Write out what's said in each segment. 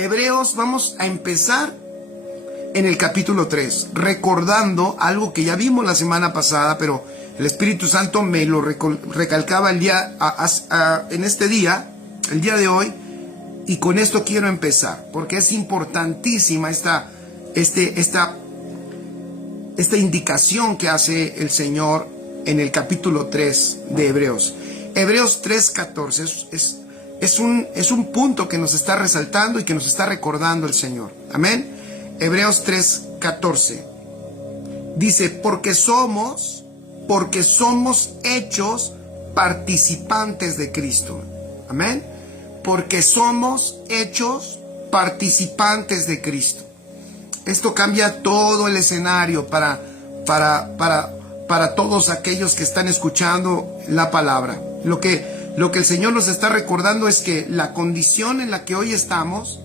Hebreos, vamos a empezar en el capítulo 3, recordando algo que ya vimos la semana pasada, pero el Espíritu Santo me lo recalcaba en este día, el día de hoy, y con esto quiero empezar, porque es importantísima esta indicación que hace el Señor en el capítulo 3 de Hebreos. Hebreos 3:14 es un punto que nos está resaltando y que nos está recordando el Señor. Amén. Hebreos 3:14 dice, porque somos hechos participantes de Cristo. Amén. Porque somos hechos participantes de Cristo. Esto cambia todo el escenario para todos aquellos que están escuchando la palabra. Lo que el Señor nos está recordando es que la condición en la que hoy estamos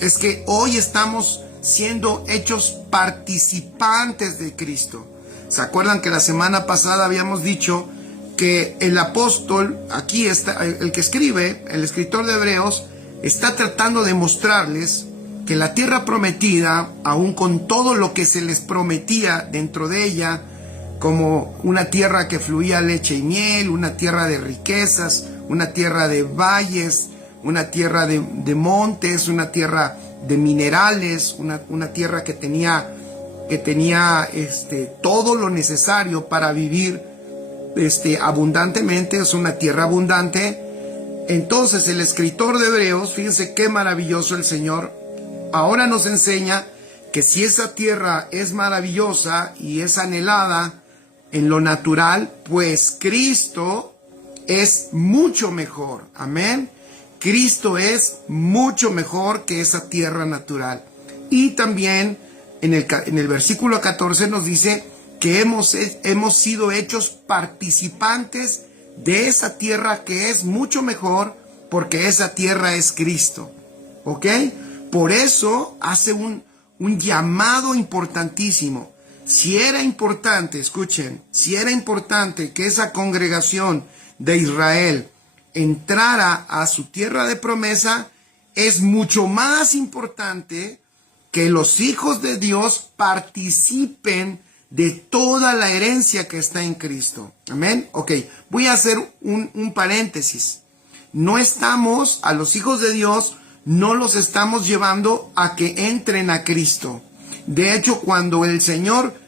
es que hoy estamos siendo hechos participantes de Cristo. ¿Se acuerdan que la semana pasada habíamos dicho que el apóstol, aquí está, el que escribe, el escritor de Hebreos, está tratando de mostrarles que la tierra prometida, aún con todo lo que se les prometía dentro de ella, como una tierra que fluía leche y miel, una tierra de riquezas, una tierra de valles, una tierra de montes, una tierra de minerales, una tierra que tenía todo lo necesario para vivir abundantemente, es una tierra abundante. Entonces el escritor de Hebreos, fíjense qué maravilloso el Señor, ahora nos enseña que si esa tierra es maravillosa y es anhelada en lo natural, pues Cristo es mucho mejor. Amén. Cristo es mucho mejor que esa tierra natural. Y también en el versículo 14 nos dice que hemos sido hechos participantes de esa tierra que es mucho mejor, porque esa tierra es Cristo. ¿Ok? Por eso hace un llamado importantísimo. Si era importante, escuchen, si era importante que esa congregación de Israel entrara a su tierra de promesa, es mucho más importante que los hijos de Dios participen de toda la herencia que está en Cristo. Amén. Ok, voy a hacer un paréntesis. No estamos, a los hijos de Dios, no los estamos llevando a que entren a Cristo. De hecho, cuando el Señor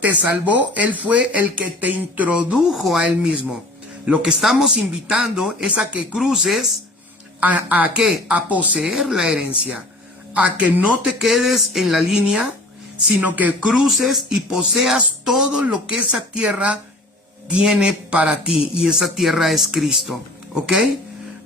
te salvó, Él fue el que te introdujo a Él mismo. Lo que estamos invitando es a que cruces, ¿a qué? A poseer la herencia, a que no te quedes en la línea, sino que cruces y poseas todo lo que esa tierra tiene para ti, y esa tierra es Cristo, ¿ok?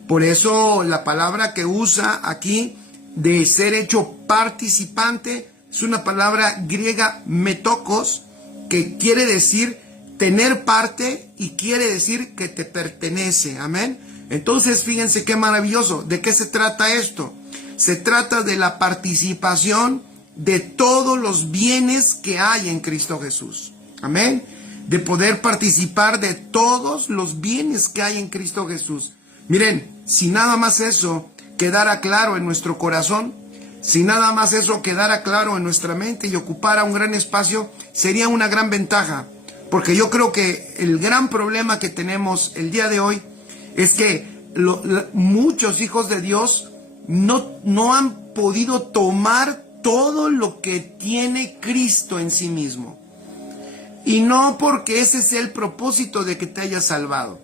Por eso la palabra que usa aquí de ser hecho participante es una palabra griega metokos, que quiere decir tener parte y quiere decir que te pertenece. Amén. Entonces fíjense qué maravilloso. ¿De qué se trata esto? Se trata de la participación de todos los bienes que hay en Cristo Jesús. Amén. De poder participar de todos los bienes que hay en Cristo Jesús. Miren, si nada más eso quedara claro en nuestro corazón, si nada más eso quedara claro en nuestra mente y ocupara un gran espacio, sería una gran ventaja. Porque yo creo que el gran problema que tenemos el día de hoy es que muchos hijos de Dios no han podido tomar todo lo que tiene Cristo en sí mismo. Y no porque ese sea el propósito de que te haya salvado.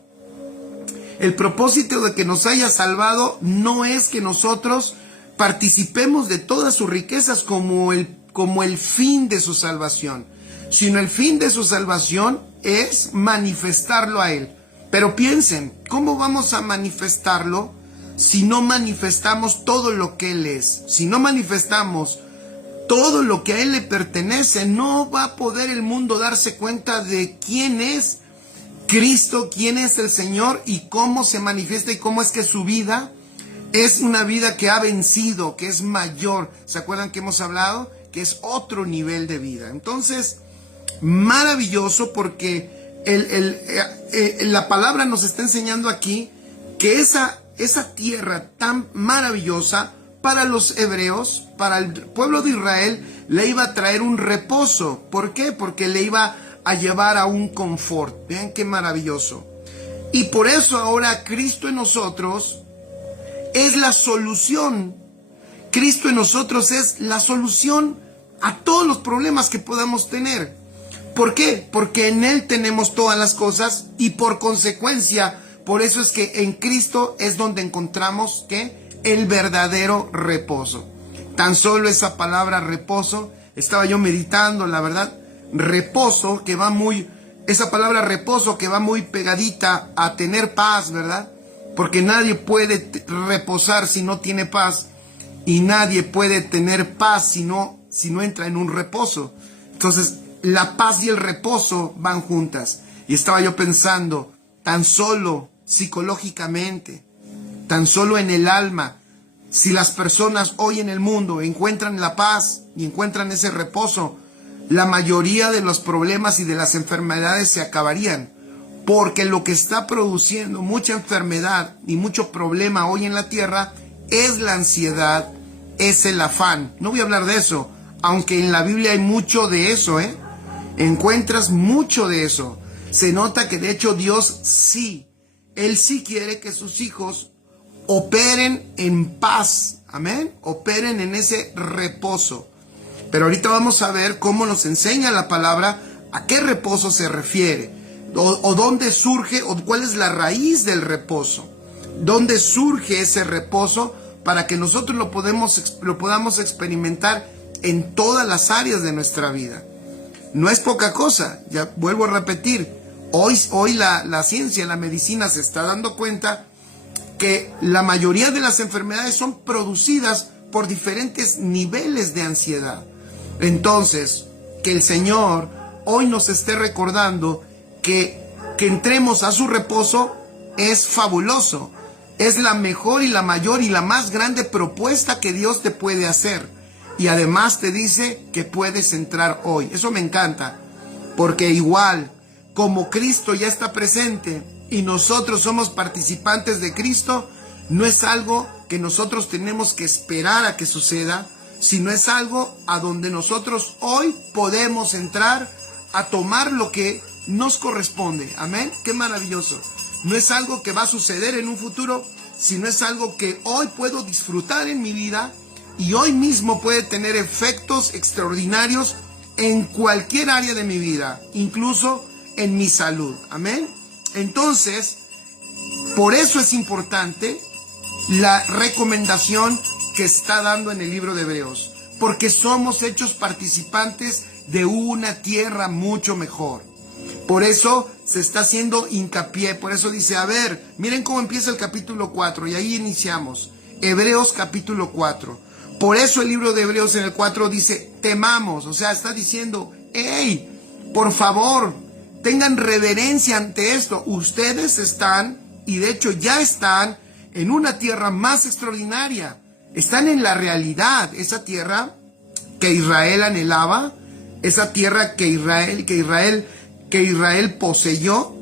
El propósito de que nos haya salvado no es que nosotros participemos de todas sus riquezas como el fin de su salvación, sino el fin de su salvación es manifestarlo a Él. Pero piensen, ¿cómo vamos a manifestarlo si no manifestamos todo lo que Él es? Si no manifestamos todo lo que a Él le pertenece, no va a poder el mundo darse cuenta de quién es Cristo, quién es el Señor y cómo se manifiesta y cómo es que su vida es una vida que ha vencido, que es mayor. ¿Se acuerdan que hemos hablado? Que es otro nivel de vida. Entonces, maravilloso, porque la palabra nos está enseñando aquí que esa tierra tan maravillosa para los hebreos, para el pueblo de Israel, le iba a traer un reposo. ¿Por qué? Porque le iba a llevar a un confort. Vean qué maravilloso. Y por eso ahora Cristo en nosotros es la solución. Cristo en nosotros es la solución a todos los problemas que podamos tener. ¿Por qué? Porque en Él tenemos todas las cosas y por consecuencia, por eso es que en Cristo es donde encontramos ¿qué? El verdadero reposo. Tan solo esa palabra reposo, estaba yo meditando, la verdad, reposo, que va muy, esa palabra reposo que va muy pegadita a tener paz, ¿verdad? Porque nadie puede reposar si no tiene paz y nadie puede tener paz si no entra en un reposo. Entonces, la paz y el reposo van juntas. Y estaba yo pensando, tan solo psicológicamente, tan solo en el alma, si las personas hoy en el mundo encuentran la paz y encuentran ese reposo, la mayoría de los problemas y de las enfermedades se acabarían. Porque lo que está produciendo mucha enfermedad y mucho problema hoy en la tierra es la ansiedad, es el afán. No voy a hablar de eso, aunque en la Biblia hay mucho de eso, Encuentras mucho de eso. Se nota que de hecho Dios sí, Él sí quiere que sus hijos operen en paz, amén, operen en ese reposo. Pero ahorita vamos a ver cómo nos enseña la palabra a qué reposo se refiere, o dónde surge, o cuál es la raíz del reposo, dónde surge ese reposo para que nosotros lo podamos experimentar en todas las áreas de nuestra vida. No es poca cosa, ya vuelvo a repetir, hoy la ciencia, la medicina se está dando cuenta que la mayoría de las enfermedades son producidas por diferentes niveles de ansiedad. Entonces, que el Señor hoy nos esté recordando que entremos a su reposo es fabuloso. Es la mejor y la mayor y la más grande propuesta que Dios te puede hacer. Y además te dice que puedes entrar hoy. Eso me encanta, porque igual como Cristo ya está presente y nosotros somos participantes de Cristo, no es algo que nosotros tenemos que esperar a que suceda, sino es algo a donde nosotros hoy podemos entrar a tomar lo que nos corresponde. Amén. Qué maravilloso. No es algo que va a suceder en un futuro, sino es algo que hoy puedo disfrutar en mi vida y hoy mismo puede tener efectos extraordinarios en cualquier área de mi vida, incluso en mi salud. Amén. Entonces, por eso es importante la recomendación que está dando en el libro de Hebreos, porque somos hechos participantes de una tierra mucho mejor. Por eso se está haciendo hincapié, por eso dice, a ver, miren cómo empieza el capítulo 4 y ahí iniciamos, Hebreos capítulo 4. Por eso el libro de Hebreos en el 4 dice, temamos, o sea, está diciendo, hey, por favor, tengan reverencia ante esto. Ustedes están, y de hecho ya están, en una tierra más extraordinaria. Están en la realidad, esa tierra que Israel anhelaba, esa tierra que Israel poseyó.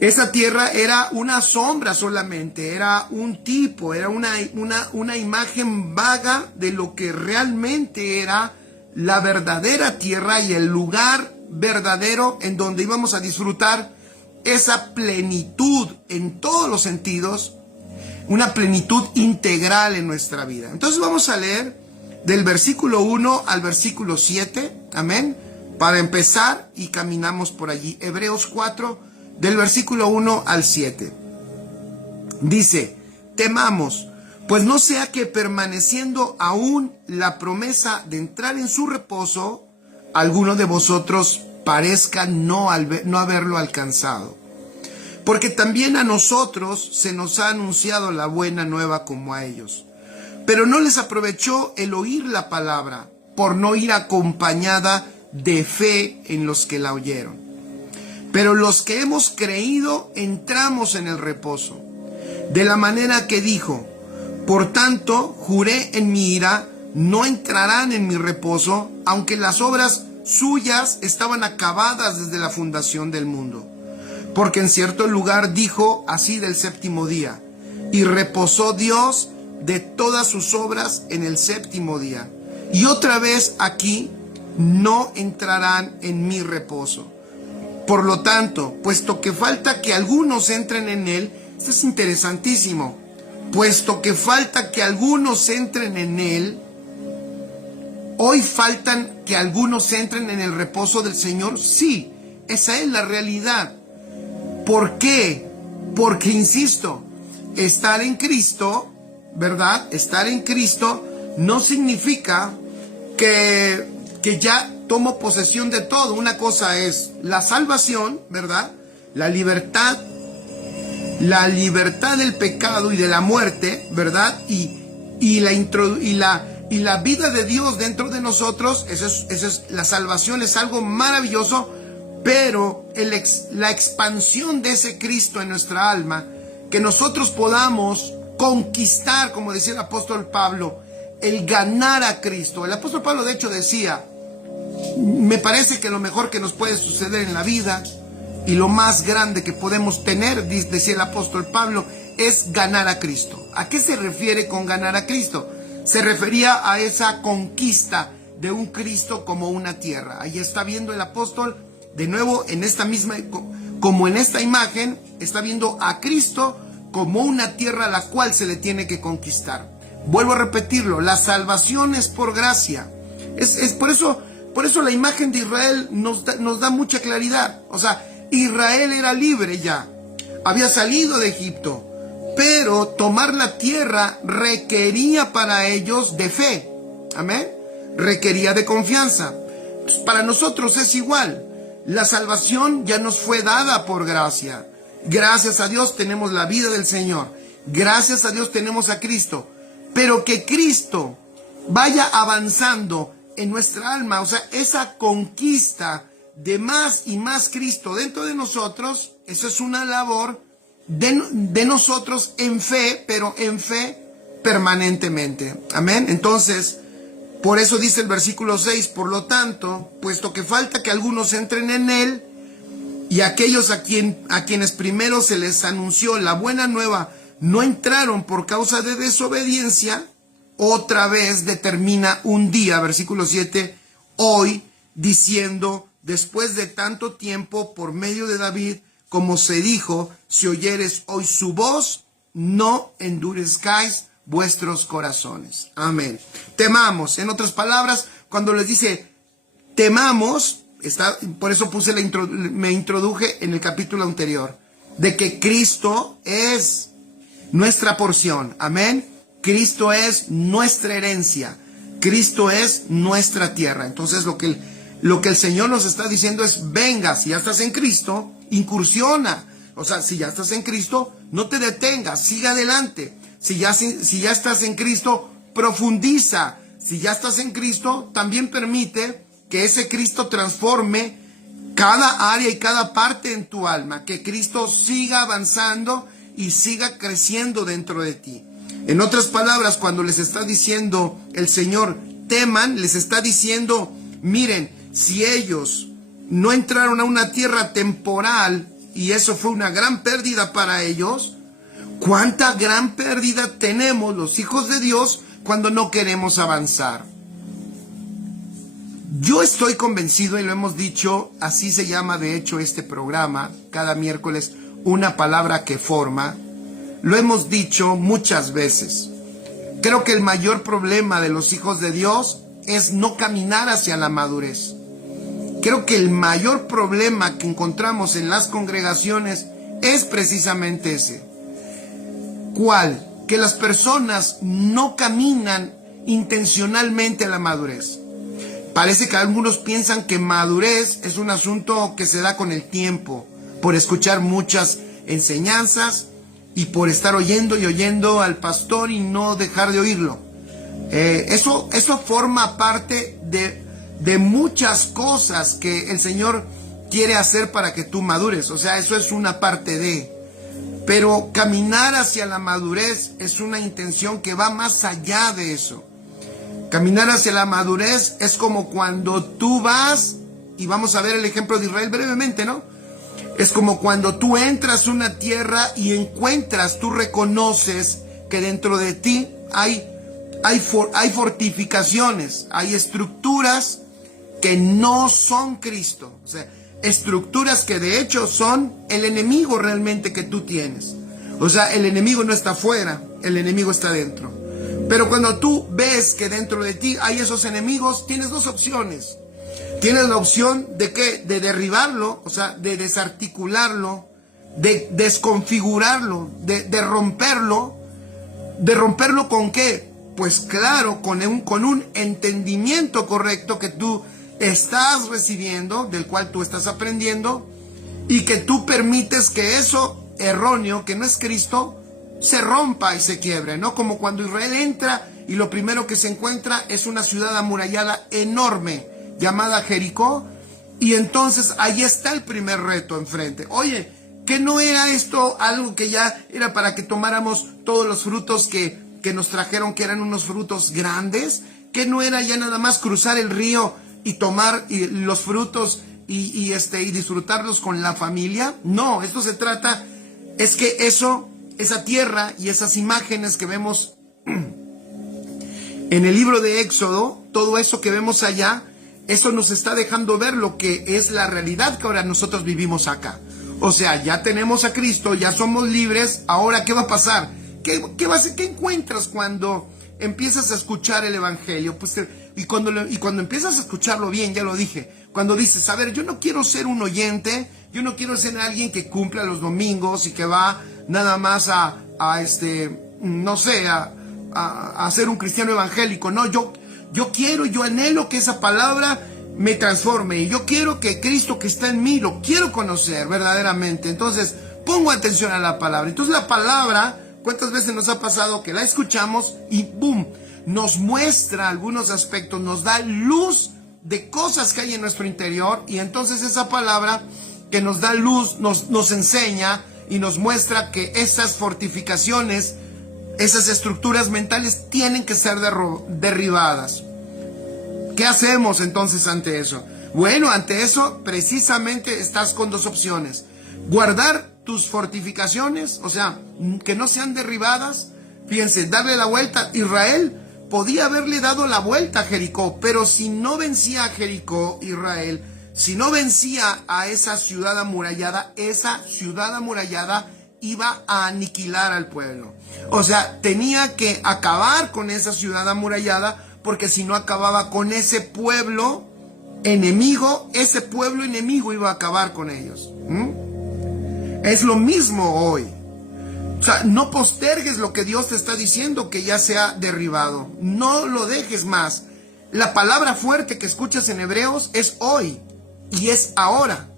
Esa tierra era una sombra solamente, era un tipo, era una imagen vaga de lo que realmente era la verdadera tierra y el lugar verdadero en donde íbamos a disfrutar esa plenitud en todos los sentidos, una plenitud integral en nuestra vida. Entonces vamos a leer del versículo 1 al versículo 7, amén, para empezar y caminamos por allí. Hebreos 4, del versículo 1 al 7. Dice, temamos, pues no sea que permaneciendo aún la promesa de entrar en su reposo, alguno de vosotros parezca no haberlo alcanzado. Porque también a nosotros se nos ha anunciado la buena nueva como a ellos. Pero no les aprovechó el oír la palabra, por no ir acompañada de fe en los que la oyeron. Pero los que hemos creído entramos en el reposo, de la manera que dijo, por tanto juré en mi ira, no entrarán en mi reposo, aunque las obras suyas estaban acabadas desde la fundación del mundo. Porque en cierto lugar dijo así del séptimo día, y reposó Dios de todas sus obras en el séptimo día. Y otra vez aquí, no entrarán en mi reposo. Por lo tanto, puesto que falta que algunos entren en él, esto es interesantísimo, puesto que falta que algunos entren en él, hoy faltan que algunos entren en el reposo del Señor. Sí, esa es la realidad. ¿Por qué? Porque, insisto, estar en Cristo, ¿verdad? Estar en Cristo no significa que ya tomo posesión de todo. Una cosa es la salvación, ¿verdad? La libertad del pecado y de la muerte, ¿verdad? Y la vida de Dios dentro de nosotros. Eso es, la salvación es algo maravilloso, pero la expansión de ese Cristo en nuestra alma, que nosotros podamos conquistar, como decía el apóstol Pablo, el ganar a Cristo. El apóstol Pablo de hecho decía, me parece que lo mejor que nos puede suceder en la vida y lo más grande que podemos tener, decía el apóstol Pablo, es ganar a Cristo. ¿A qué se refiere con ganar a Cristo? Se refería a esa conquista de un Cristo como una tierra. Ahí está viendo el apóstol, de nuevo, en esta misma, como en esta imagen, está viendo a Cristo como una tierra a la cual se le tiene que conquistar. Vuelvo a repetirlo, la salvación es por gracia. Es por eso la imagen de Israel nos da mucha claridad. O sea, Israel era libre ya, había salido de Egipto, pero tomar la tierra requería para ellos de fe. Amén. Requería de confianza. Entonces, para nosotros es igual. La salvación ya nos fue dada por gracia. Gracias a Dios tenemos la vida del Señor. Gracias a Dios tenemos a Cristo. Pero que Cristo vaya avanzando en nuestra alma, o sea, esa conquista de más y más Cristo dentro de nosotros, eso es una labor de nosotros en fe, pero en fe permanentemente. Amén. Entonces, por eso dice el versículo 6, por lo tanto, puesto que falta que algunos entren en él, y aquellos a quienes primero se les anunció la buena nueva no entraron por causa de desobediencia, otra vez determina un día, versículo 7, hoy, diciendo, después de tanto tiempo, por medio de David, como se dijo, si oyeres hoy su voz, no endurezcáis vuestros corazones. Amén. Temamos. En otras palabras, cuando les dice temamos, por eso me introduje en el capítulo anterior, de que Cristo es nuestra porción. Amén. Cristo es nuestra herencia. Cristo es nuestra tierra. Entonces lo que el Señor nos está diciendo es, venga, si ya estás en Cristo, incursiona. O sea, si ya estás en Cristo, no te detengas, siga adelante. Si ya estás en Cristo, profundiza. Si ya estás en Cristo, también permite que ese Cristo transforme cada área y cada parte en tu alma. Que Cristo siga avanzando y siga creciendo dentro de ti. En otras palabras, cuando les está diciendo el Señor, teman, les está diciendo, miren, si ellos no entraron a una tierra temporal, y eso fue una gran pérdida para ellos, ¿cuánta gran pérdida tenemos los hijos de Dios cuando no queremos avanzar? Yo estoy convencido, y lo hemos dicho, así se llama de hecho este programa, cada miércoles, una palabra que forma. Lo hemos dicho muchas veces. Creo que el mayor problema de los hijos de Dios es no caminar hacia la madurez. Creo que el mayor problema que encontramos en las congregaciones es precisamente ese. ¿Cuál? Que las personas no caminan intencionalmente a la madurez. Parece que algunos piensan que madurez es un asunto que se da con el tiempo, por escuchar muchas enseñanzas y por estar oyendo y oyendo al pastor y no dejar de oírlo. Eso forma parte de muchas cosas que el Señor quiere hacer para que tú madures. O sea, eso es una parte de. Pero caminar hacia la madurez es una intención que va más allá de eso. Caminar hacia la madurez es como cuando tú vas, y vamos a ver el ejemplo de Israel brevemente, ¿no? Es como cuando tú entras a una tierra y encuentras, tú reconoces que dentro de ti hay fortificaciones, hay estructuras que no son Cristo. O sea, estructuras que de hecho son el enemigo realmente que tú tienes. O sea, el enemigo no está afuera, el enemigo está dentro. Pero cuando tú ves que dentro de ti hay esos enemigos, tienes dos opciones. Tienes la opción de ¿qué? De derribarlo, o sea, de desarticularlo, de desconfigurarlo, de romperlo. ¿De romperlo con qué? Pues claro, con un entendimiento correcto que tú estás recibiendo, del cual tú estás aprendiendo, y que tú permites que eso erróneo, que no es Cristo, se rompa y se quiebre, ¿no? Como cuando Israel entra y lo primero que se encuentra es una ciudad amurallada enorme llamada Jericó, y entonces ahí está el primer reto enfrente. Oye, ¿que no era esto algo que ya era para que tomáramos todos los frutos que nos trajeron, que eran unos frutos grandes? ¿Que no era ya nada más cruzar el río y tomar los frutos y disfrutarlos con la familia? No, esto se trata, es que esa tierra y esas imágenes que vemos en el libro de Éxodo, todo eso que vemos allá, eso nos está dejando ver lo que es la realidad que ahora nosotros vivimos acá. O sea, ya tenemos a Cristo, ya somos libres. Ahora, ¿qué va a pasar? ¿Qué encuentras cuando empiezas a escuchar el Evangelio? Pues, y cuando empiezas a escucharlo bien, ya lo dije, cuando dices, a ver, yo no quiero ser un oyente, yo no quiero ser alguien que cumpla los domingos y que va nada más a ser un cristiano evangélico. No, yo anhelo que esa palabra me transforme, y yo quiero que Cristo que está en mí lo quiero conocer verdaderamente. Entonces pongo atención a la palabra. Entonces la palabra, ¿cuántas veces nos ha pasado que la escuchamos y boom, nos muestra algunos aspectos, nos da luz de cosas que hay en nuestro interior? Y entonces esa palabra que nos da luz nos enseña y nos muestra que esas fortificaciones, esas estructuras mentales tienen que ser derribadas. ¿Qué hacemos entonces ante eso? Bueno, ante eso precisamente estás con dos opciones. Guardar tus fortificaciones, o sea, que no sean derribadas. Fíjense, darle la vuelta. Israel podía haberle dado la vuelta a Jericó, pero si no vencía a Jericó, Israel, si no vencía a esa ciudad amurallada iba a aniquilar al pueblo. O sea, tenía que acabar con esa ciudad amurallada, porque si no acababa con ese pueblo enemigo, ese pueblo enemigo iba a acabar con ellos. Es lo mismo hoy. O sea, no postergues lo que Dios te está diciendo que ya se ha derribado. No lo dejes más. La palabra fuerte que escuchas en Hebreos es hoy y es ahora.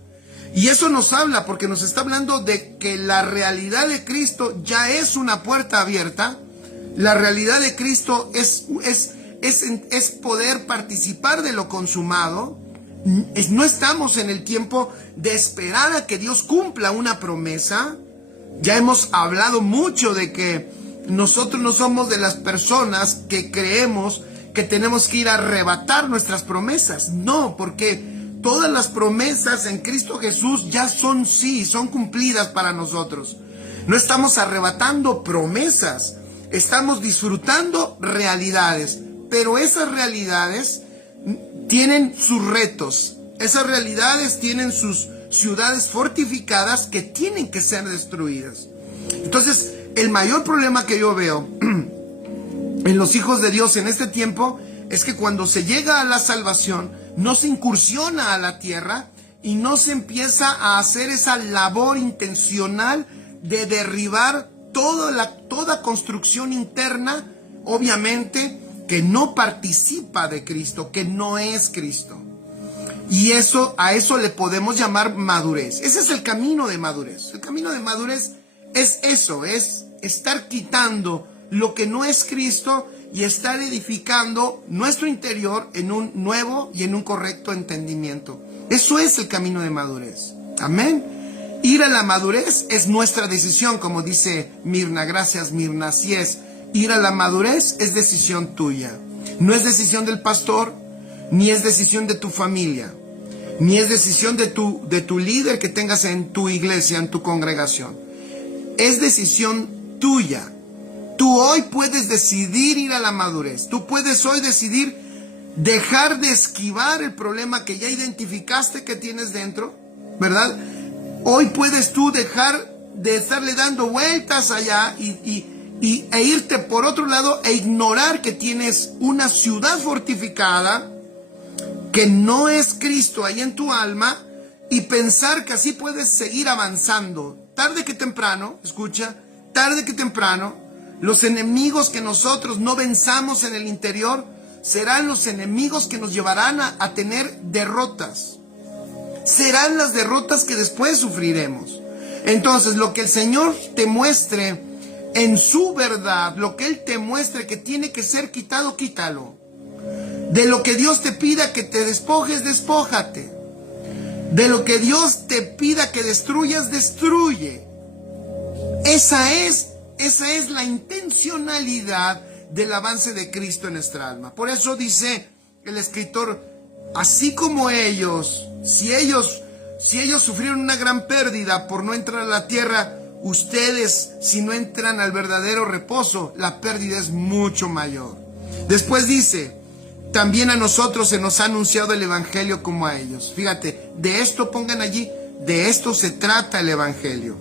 Y eso nos habla porque nos está hablando de que la realidad de Cristo ya es una puerta abierta. La realidad de Cristo es poder participar de lo consumado. No estamos en el tiempo de esperar a que Dios cumpla una promesa. Ya hemos hablado mucho de que nosotros no somos de las personas que creemos que tenemos que ir a arrebatar nuestras promesas. No, porque todas las promesas en Cristo Jesús ya son cumplidas para nosotros. No estamos arrebatando promesas, estamos disfrutando realidades. Pero esas realidades tienen sus retos, esas realidades tienen sus ciudades fortificadas que tienen que ser destruidas. Entonces, el mayor problema que yo veo en los hijos de Dios en este tiempo es que cuando se llega a la salvación, no se incursiona a la tierra y no se empieza a hacer esa labor intencional de derribar toda construcción interna, obviamente, que no participa de Cristo, que no es Cristo. Y a eso le podemos llamar madurez. Ese es el camino de madurez. El camino de madurez es eso, es estar quitando lo que no es Cristo y estar edificando nuestro interior en un nuevo y en un correcto entendimiento. Eso es el camino de madurez. Amén. Ir a la madurez es nuestra decisión, como dice Mirna. Gracias, Mirna. Así es. Ir a la madurez es decisión tuya. No es decisión del pastor, ni es decisión de tu familia, ni es decisión de tu líder que tengas en tu iglesia, en tu congregación. Es decisión tuya. Tú hoy puedes decidir ir a la madurez. Tú puedes hoy decidir dejar de esquivar el problema que ya identificaste que tienes dentro, ¿verdad? Hoy puedes tú dejar de estarle dando vueltas allá e irte por otro lado e ignorar que tienes una ciudad fortificada, que no es Cristo ahí en tu alma, y pensar que así puedes seguir avanzando. Tarde que temprano, escucha, tarde que temprano, los enemigos que nosotros no venzamos en el interior serán los enemigos que nos llevarán a tener derrotas. Serán las derrotas que después sufriremos. Entonces, lo que el Señor te muestre en su verdad, lo que Él te muestre que tiene que ser quitado, quítalo. De lo que Dios te pida que te despojes, despójate. De lo que Dios te pida que destruyas, destruye. Esa es la intencionalidad del avance de Cristo en nuestra alma. Por eso dice el escritor, así como ellos, si ellos sufrieron una gran pérdida por no entrar a la tierra, ustedes, si no entran al verdadero reposo, la pérdida es mucho mayor. Después dice, también a nosotros se nos ha anunciado el evangelio como a ellos. Fíjate, de esto pongan allí, de esto se trata el evangelio.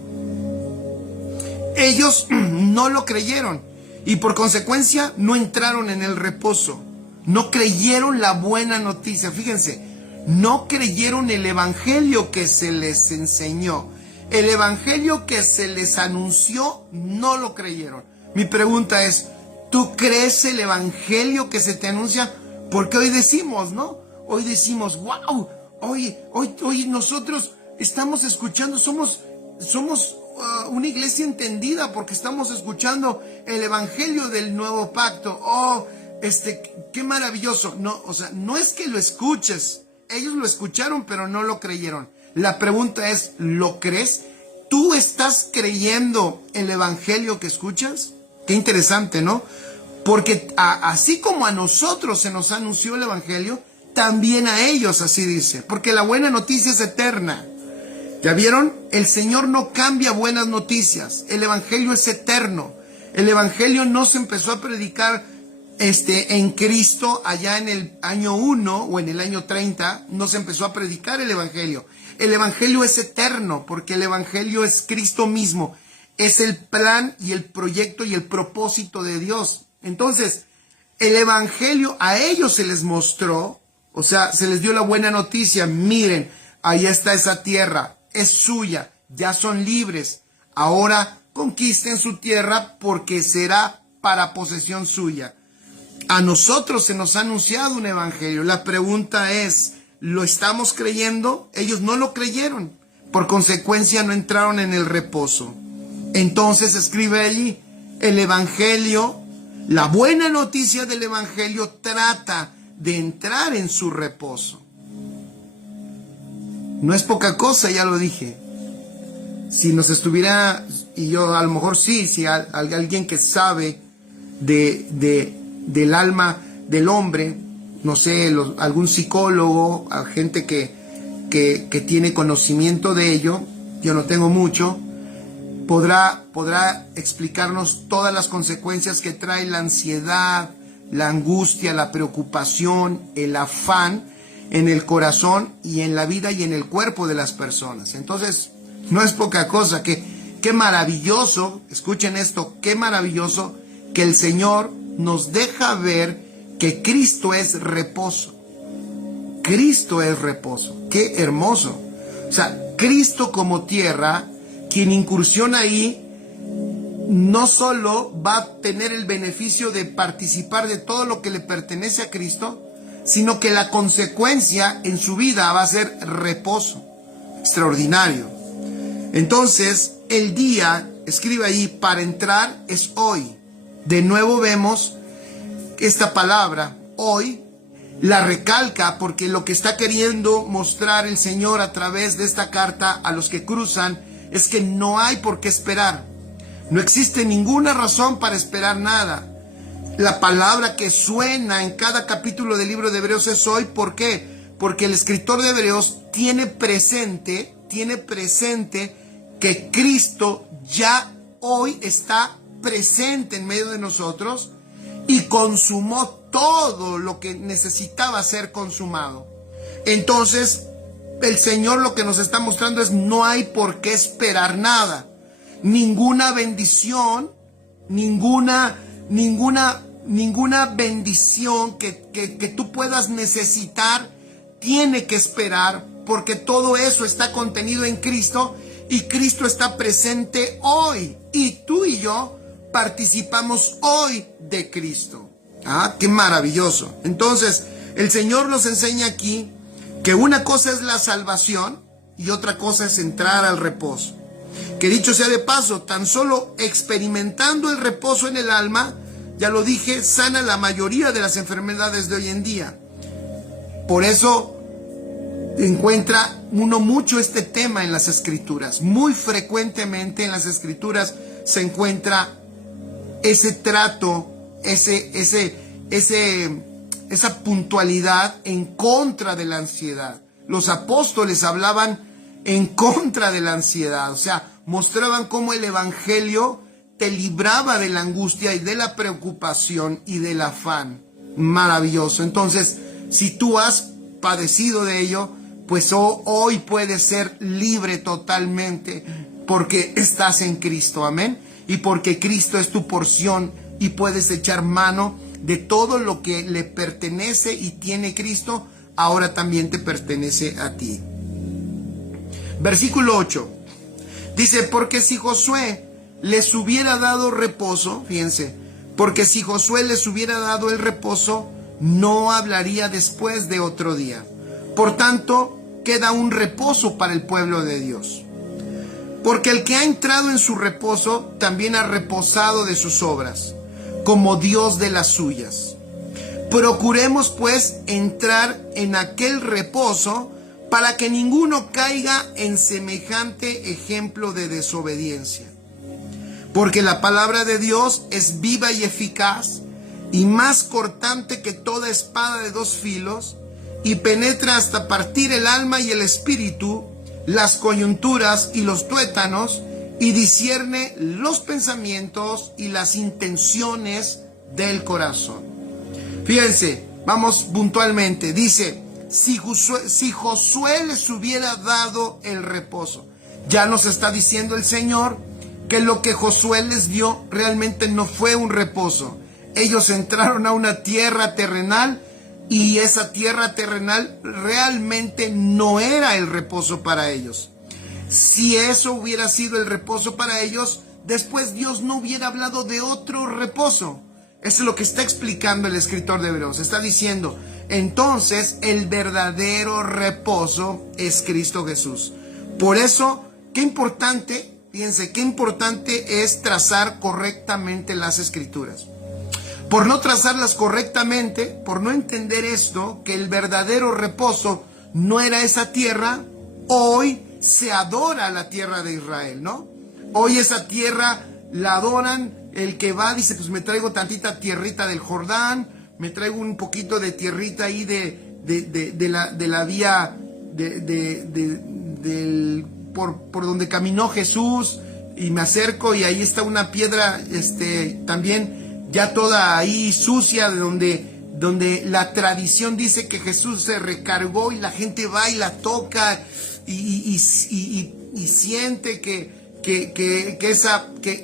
Ellos no lo creyeron y por consecuencia no entraron en el reposo. No creyeron la buena noticia. Fíjense, no creyeron el evangelio que se les enseñó. El evangelio que se les anunció, no lo creyeron. Mi pregunta es, ¿tú crees el evangelio que se te anuncia? Porque hoy decimos, ¿no? Hoy decimos, wow, hoy nosotros estamos escuchando, somos una iglesia entendida porque estamos escuchando el evangelio del nuevo pacto. Oh, qué maravilloso. No, o sea, no es que lo escuches. Ellos lo escucharon, pero no lo creyeron. La pregunta es, ¿lo crees? ¿Tú estás creyendo el evangelio que escuchas? Qué interesante, ¿no? Porque así como a nosotros se nos anunció el evangelio, también a ellos así dice. Porque la buena noticia es eterna. ¿Ya vieron? El Señor no cambia buenas noticias. El evangelio es eterno. El evangelio no se empezó a predicar en Cristo allá en el año 1 o en el año 30. No se empezó a predicar el evangelio. El evangelio es eterno porque el evangelio es Cristo mismo. Es el plan y el proyecto y el propósito de Dios. Entonces, el evangelio a ellos se les mostró, o sea, se les dio la buena noticia. Miren, ahí está esa tierra, es suya, ya son libres. Ahora conquisten su tierra porque será para posesión suya. A nosotros se nos ha anunciado un evangelio. La pregunta es, ¿lo estamos creyendo? Ellos no lo creyeron. Por consecuencia no entraron en el reposo. Entonces escribe allí, el evangelio, la buena noticia del evangelio trata de entrar en su reposo. No es poca cosa, ya lo dije. Si nos estuviera, y yo a lo mejor sí, si alguien que sabe del alma del hombre, no sé, algún psicólogo, gente que tiene conocimiento de ello, yo no tengo mucho, podrá explicarnos todas las consecuencias que trae la ansiedad, la angustia, la preocupación, el afán en el corazón y en la vida y en el cuerpo de las personas. Entonces, no es poca cosa, qué maravilloso, escuchen esto, qué maravilloso que el Señor nos deja ver que Cristo es reposo. Cristo es reposo, qué hermoso. O sea, Cristo como tierra, quien incursiona ahí, no solo va a tener el beneficio de participar de todo lo que le pertenece a Cristo, sino que la consecuencia en su vida va a ser reposo. Extraordinario. Entonces, el día, escribe ahí, para entrar es hoy. De nuevo vemos esta palabra, hoy, la recalca porque lo que está queriendo mostrar el Señor a través de esta carta a los que cruzan es que no hay por qué esperar. No existe ninguna razón para esperar nada. La palabra que suena en cada capítulo del libro de Hebreos es hoy. ¿Por qué? Porque el escritor de Hebreos tiene presente que Cristo ya hoy está presente en medio de nosotros y consumó todo lo que necesitaba ser consumado. Entonces, el Señor lo que nos está mostrando es: no hay por qué esperar nada. Ninguna bendición, ninguna bendición que tú puedas necesitar tiene que esperar, porque todo eso está contenido en Cristo y Cristo está presente hoy. Y tú y yo participamos hoy de Cristo. ¡Ah, qué maravilloso! Entonces, el Señor nos enseña aquí que una cosa es la salvación y otra cosa es entrar al reposo. Que dicho sea de paso, tan solo experimentando el reposo en el alma, ya lo dije, sana la mayoría de las enfermedades de hoy en día. Por eso encuentra uno mucho este tema en las Escrituras. Muy frecuentemente en las Escrituras se encuentra ese trato, esa puntualidad en contra de la ansiedad. Los apóstoles hablaban en contra de la ansiedad, o sea, mostraban cómo el evangelio te libraba de la angustia y de la preocupación y del afán. Maravilloso. Entonces, si tú has padecido de ello, pues hoy puedes ser libre totalmente, porque estás en Cristo, amén, y porque Cristo es tu porción y puedes echar mano de todo lo que le pertenece y tiene Cristo, ahora también te pertenece a ti. Versículo 8. Dice: porque si Josué les hubiera dado reposo, fíjense, porque si Josué les hubiera dado el reposo, no hablaría después de otro día. Por tanto, queda un reposo para el pueblo de Dios. Porque el que ha entrado en su reposo, también ha reposado de sus obras, como Dios de las suyas. Procuremos pues entrar en aquel reposo, para que ninguno caiga en semejante ejemplo de desobediencia. Porque la palabra de Dios es viva y eficaz, y más cortante que toda espada de dos filos, y penetra hasta partir el alma y el espíritu, las coyunturas y los tuétanos, y discierne los pensamientos y las intenciones del corazón. Fíjense, vamos puntualmente. Dice: si Josué les hubiera dado el reposo. Ya nos está diciendo el Señor que lo que Josué les dio realmente no fue un reposo. Ellos entraron a una tierra terrenal, y esa tierra terrenal realmente no era el reposo para ellos. Si eso hubiera sido el reposo para ellos, después Dios no hubiera hablado de otro reposo. Eso es lo que está explicando el escritor de Hebreos. Está diciendo: entonces el verdadero reposo es Cristo Jesús. Por eso, qué importante, fíjense, qué importante es trazar correctamente las Escrituras. Por no trazarlas correctamente, por no entender esto, que el verdadero reposo no era esa tierra, hoy se adora la tierra de Israel, ¿no? Hoy esa tierra la adoran. El que va dice: pues me traigo tantita tierrita del Jordán, me traigo un poquito de tierrita ahí de la vía por donde caminó Jesús, y me acerco y ahí está una piedra también ya toda ahí sucia, donde la tradición dice que Jesús se recargó, y la gente va y la toca y siente que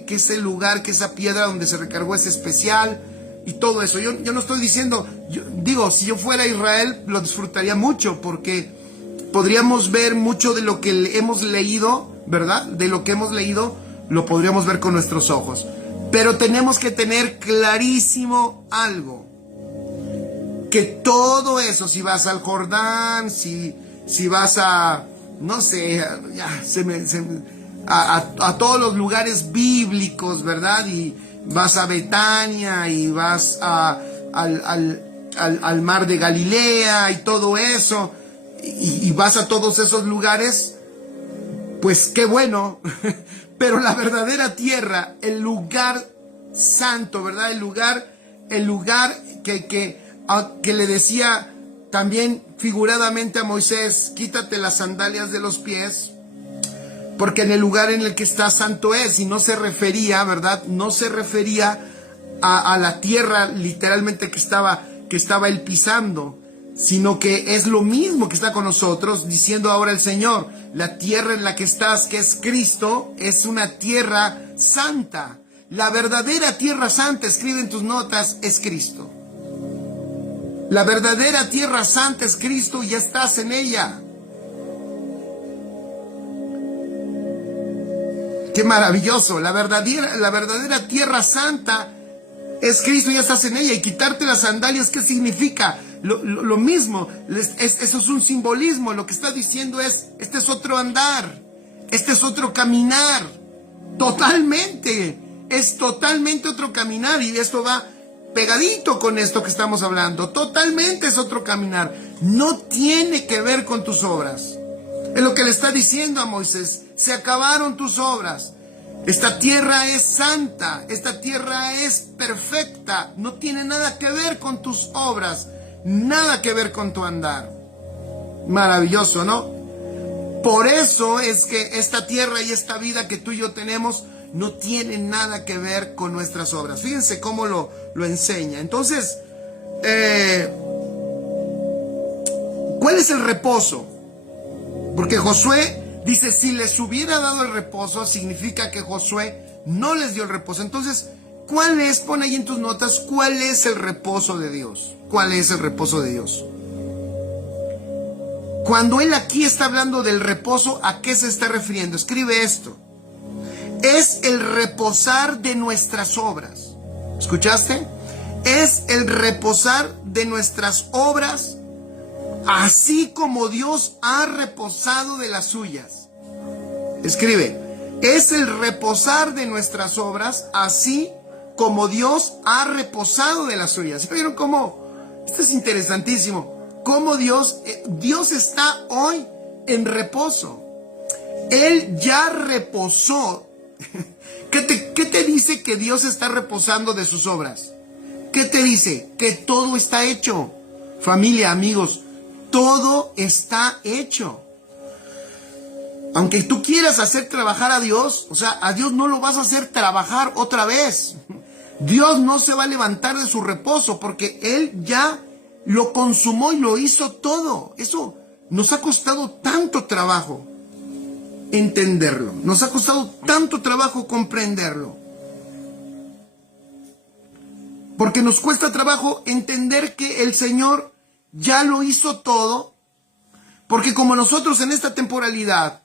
ese lugar, que esa piedra donde se recargó es especial y todo eso. Yo no estoy diciendo, digo, si yo fuera a Israel lo disfrutaría mucho, porque podríamos ver mucho de lo que hemos leído, ¿verdad? De lo que hemos leído lo podríamos ver con nuestros ojos. Pero tenemos que tener clarísimo algo: que todo eso, si vas al Jordán, si vas a, no sé, a todos los lugares bíblicos, ¿verdad? Y vas a Betania y vas al mar de Galilea y todo eso, y vas a todos esos lugares, pues qué bueno. Pero la verdadera tierra, el lugar santo, ¿verdad? El lugar que le decía también figuradamente a Moisés: quítate las sandalias de los pies, porque en el lugar en el que está santo es, y no se refería, ¿verdad? No se refería a la tierra literalmente que estaba él pisando, sino que es lo mismo que está con nosotros, diciendo ahora el Señor, la tierra en la que estás, que es Cristo, es una tierra santa. La verdadera tierra santa, escribe en tus notas, es Cristo. La verdadera tierra santa es Cristo y ya estás en ella. Qué maravilloso. La verdadera tierra santa es Cristo y ya estás en ella. Y quitarte las sandalias, ¿qué significa? Lo mismo. Eso es un simbolismo. Lo que está diciendo es, este es otro andar. Este es otro caminar. Totalmente. Es totalmente otro caminar. Y esto va pegadito con esto que estamos hablando. Totalmente es otro caminar. No tiene que ver con tus obras. Es lo que le está diciendo a Moisés. Se acabaron tus obras. Esta tierra es santa. Esta tierra es perfecta. No tiene nada que ver con tus obras. Nada que ver con tu andar. Maravilloso, ¿no? Por eso es que esta tierra y esta vida que tú y yo tenemos no tiene nada que ver con nuestras obras. Fíjense cómo lo enseña. Entonces, ¿cuál es el reposo? Porque Josué dice, si les hubiera dado el reposo, significa que Josué no les dio el reposo. Entonces, ¿cuál es? Pon ahí en tus notas, ¿cuál es el reposo de Dios? ¿Cuál es el reposo de Dios? Cuando él aquí está hablando del reposo, ¿a qué se está refiriendo? Escribe esto. Es el reposar de nuestras obras. ¿Escuchaste? Es el reposar de nuestras obras, así como Dios ha reposado de las suyas. Escribe, es el reposar de nuestras obras, así como Dios ha reposado de las suyas. ¿Vieron cómo? Esto es interesantísimo. Cómo Dios está hoy en reposo. Él ya reposó. ¿Qué te dice que Dios está reposando de sus obras? ¿Qué te dice? Que todo está hecho. Familia, amigos, todo está hecho. Aunque tú quieras hacer trabajar a Dios, o sea, a Dios no lo vas a hacer trabajar otra vez. Dios no se va a levantar de su reposo porque Él ya lo consumó y lo hizo todo. Eso nos ha costado tanto trabajo entenderlo. Nos ha costado tanto trabajo comprenderlo. Porque nos cuesta trabajo entender que el Señor ya lo hizo todo. Porque como nosotros en esta temporalidad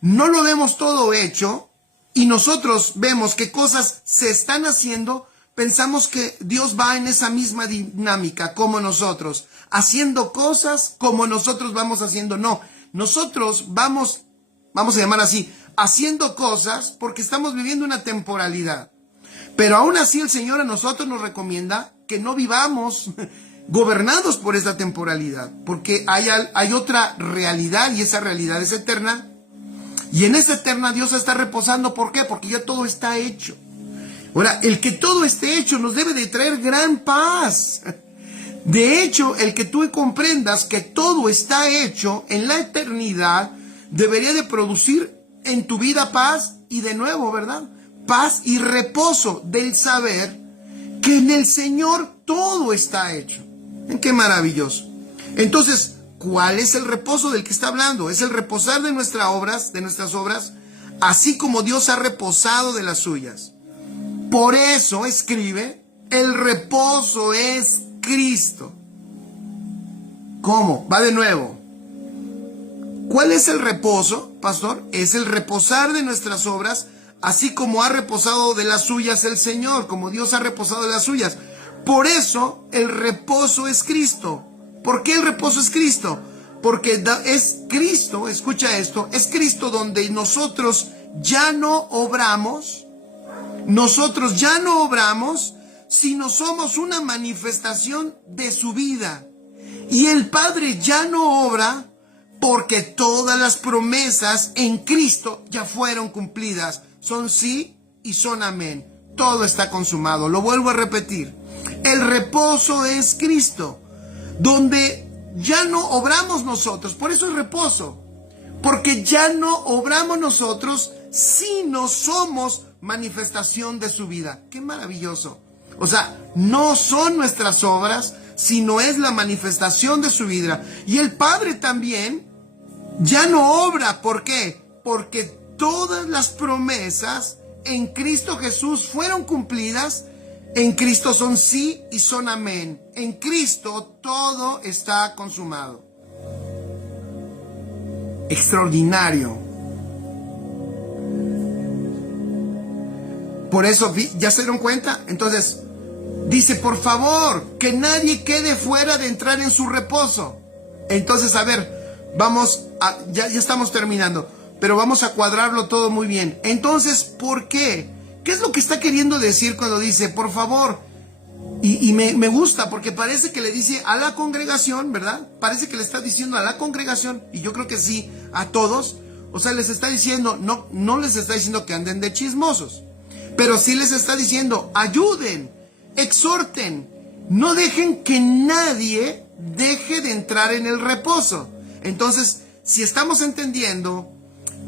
no lo vemos todo hecho y nosotros vemos que cosas se están haciendo, pensamos que Dios va en esa misma dinámica como nosotros, haciendo cosas como nosotros vamos haciendo. No, nosotros vamos a llamar así, haciendo cosas porque estamos viviendo una temporalidad. Pero aún así el Señor a nosotros nos recomienda que no vivamos gobernados por esta temporalidad, porque hay otra realidad y esa realidad es eterna. Y en esa eterna Dios está reposando. ¿Por qué? Porque ya todo está hecho. Ahora, el que todo esté hecho nos debe de traer gran paz. De hecho, el que tú comprendas que todo está hecho en la eternidad debería de producir en tu vida paz y de nuevo, ¿verdad? Paz y reposo del saber que en el Señor todo está hecho. ¡Qué maravilloso! Entonces, ¿cuál es el reposo del que está hablando? Es el reposar de nuestras obras, así como Dios ha reposado de las suyas. Por eso escribe, el reposo es Cristo. ¿Cómo? Va de nuevo. ¿Cuál es el reposo, pastor? Es el reposar de nuestras obras, así como ha reposado de las suyas el Señor, como Dios ha reposado de las suyas. Por eso el reposo es Cristo. ¿Por qué el reposo es Cristo? Porque es Cristo, escucha esto, es Cristo donde nosotros ya no obramos. Nosotros ya no obramos, sino somos una manifestación de su vida. Y el Padre ya no obra porque todas las promesas en Cristo ya fueron cumplidas. Son sí y son amén. Todo está consumado. Lo vuelvo a repetir. El reposo es Cristo, donde ya no obramos nosotros. Por eso es reposo. Porque ya no obramos nosotros, sino somos manifestación de su vida. ¡Qué maravilloso! O sea, no son nuestras obras, sino es la manifestación de su vida. Y el Padre también ya no obra. ¿Por qué? Porque todas las promesas en Cristo Jesús fueron cumplidas. En Cristo son sí y son amén. En Cristo todo está consumado. Extraordinario. Por eso, ¿ya se dieron cuenta? Entonces, dice, por favor, que nadie quede fuera de entrar en su reposo. Entonces, a ver, ya estamos terminando, pero vamos a cuadrarlo todo muy bien. Entonces, ¿por qué? ¿Qué es lo que está queriendo decir cuando dice, por favor? Y me gusta, porque parece que le dice a la congregación, ¿verdad? Parece que le está diciendo a la congregación, y yo creo que sí, a todos. O sea, les está diciendo, no les está diciendo que anden de chismosos, pero sí les está diciendo, ayuden, exhorten, no dejen que nadie deje de entrar en el reposo. Entonces, si estamos entendiendo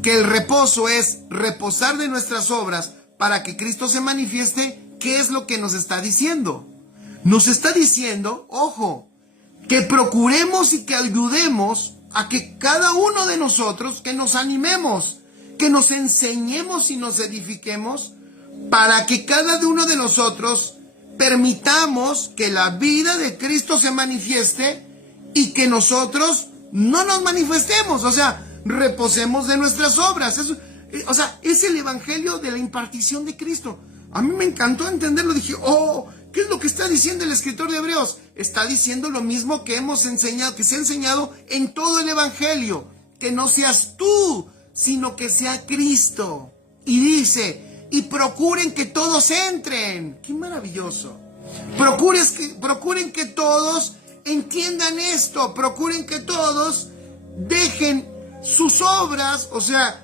que el reposo es reposar de nuestras obras para que Cristo se manifieste, ¿qué es lo que nos está diciendo? Nos está diciendo, ojo, que procuremos y que ayudemos a que cada uno de nosotros, que nos animemos, que nos enseñemos y nos edifiquemos, para que cada uno de nosotros permitamos que la vida de Cristo se manifieste y que nosotros no nos manifestemos, o sea, reposemos de nuestras obras. O sea, es el evangelio de la impartición de Cristo. A mí me encantó entenderlo. Dije, ¿qué es lo que está diciendo el escritor de Hebreos? Está diciendo lo mismo que hemos enseñado, que se ha enseñado en todo el evangelio. Que no seas tú, sino que sea Cristo. Y dice, y procuren que todos entren. ¡Qué maravilloso! Procuren que todos entiendan esto. Procuren que todos dejen sus obras, o sea,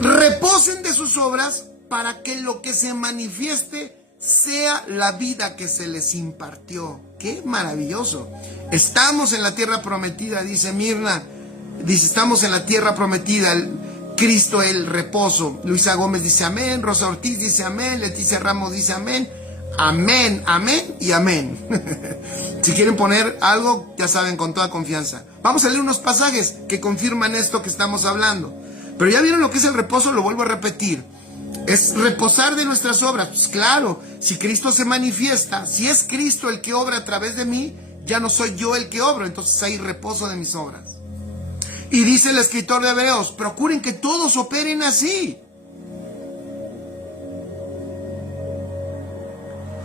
reposen de sus obras para que lo que se manifieste sea la vida que se les impartió. ¡Qué maravilloso! Estamos en la tierra prometida, dice Mirna. Dice, estamos en la tierra prometida, Cristo el reposo. Luisa Gómez dice amén, Rosa Ortiz dice amén, Leticia Ramos dice amén. Amén, amén y amén. Si quieren poner algo, ya saben, con toda confianza. Vamos a leer unos pasajes que confirman esto que estamos hablando. Pero ya vieron lo que es el reposo, lo vuelvo a repetir. Es reposar de nuestras obras. Pues claro, si Cristo se manifiesta, si es Cristo el que obra a través de mí, ya no soy yo el que obro, entonces hay reposo de mis obras. Y dice el escritor de Hebreos, procuren que todos operen así.